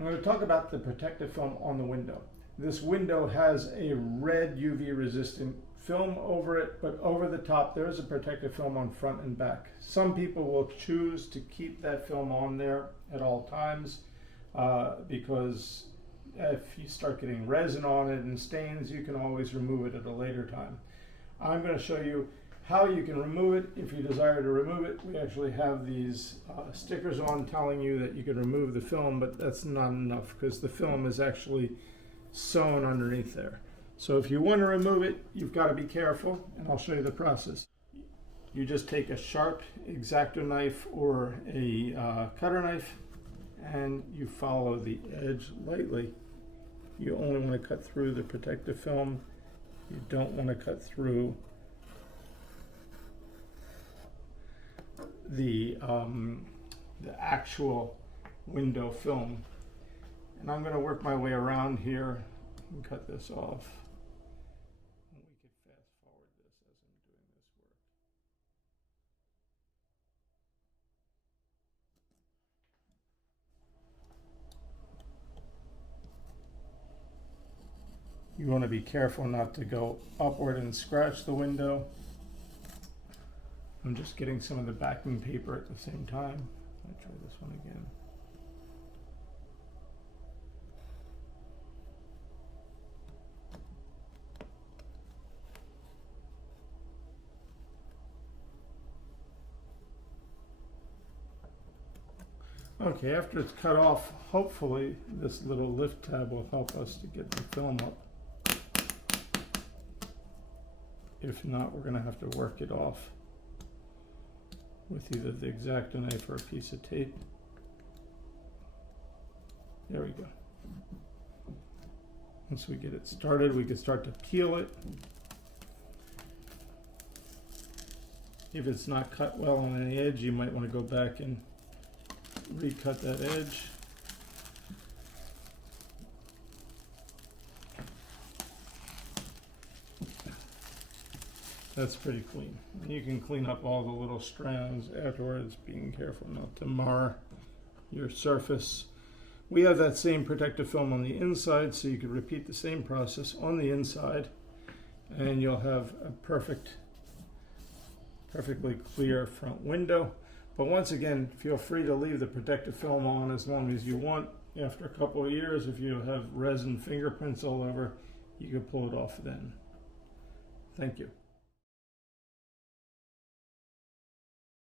I'm going to talk about the protective film on the window. This window has a red UV resistant film over it, but over the top there is a protective film on front and back. Some people will choose to keep that film on there at all times because if you start getting resin on it and stains, you can always remove it at a later time. I'm going to show you how you can remove it if you desire to remove it. We actually have these stickers on telling you that you can remove the film, but that's not enough because the film is actually sewn underneath there. So if you want to remove it, you've got to be careful, and I'll show you the process. You just take a sharp X-Acto knife or a cutter knife, and you follow the edge lightly. You only want to cut through the protective film. You don't want to cut through the actual window film. And I'm going to work my way around here and cut this off. And we can fast forward this as I'm doing this work. You want to be careful not to go upward and scratch the window. I'm just getting some of the backing paper at the same time. I'll try this one again. Okay, after it's cut off, hopefully this little lift tab will help us to get the film up. If not, we're going to have to work it off with either the X-Acto knife or a piece of tape. There we go. Once we get it started, we can start to peel it. If it's not cut well on any edge, you might want to go back and recut that edge. That's pretty clean. You can clean up all the little strands afterwards, being careful not to mar your surface. We have that same protective film on the inside, so you could repeat the same process on the inside, and you'll have a perfectly clear front window. But once again, feel free to leave the protective film on as long as you want. After a couple of years, if you have resin fingerprints all over, you can pull it off then. Thank you.